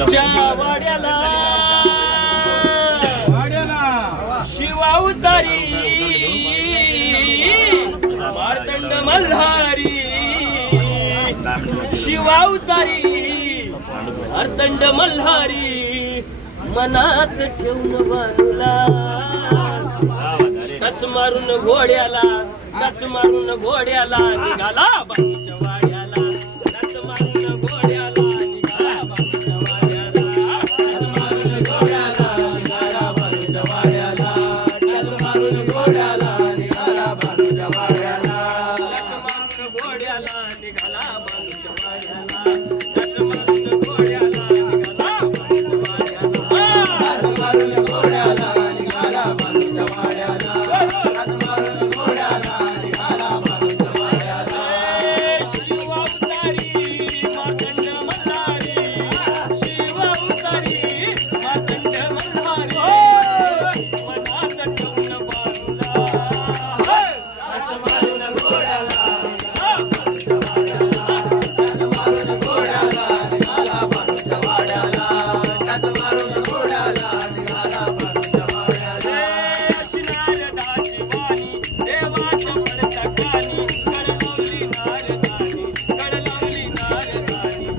वाड्याला. वाड्याला. शिवा मल्हारी. शिवा मल्हारी. मनात ठेवून बाजूला टच मारून घोड्याला टच मारून घोड्याला निघाला बाजूच्या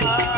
Allah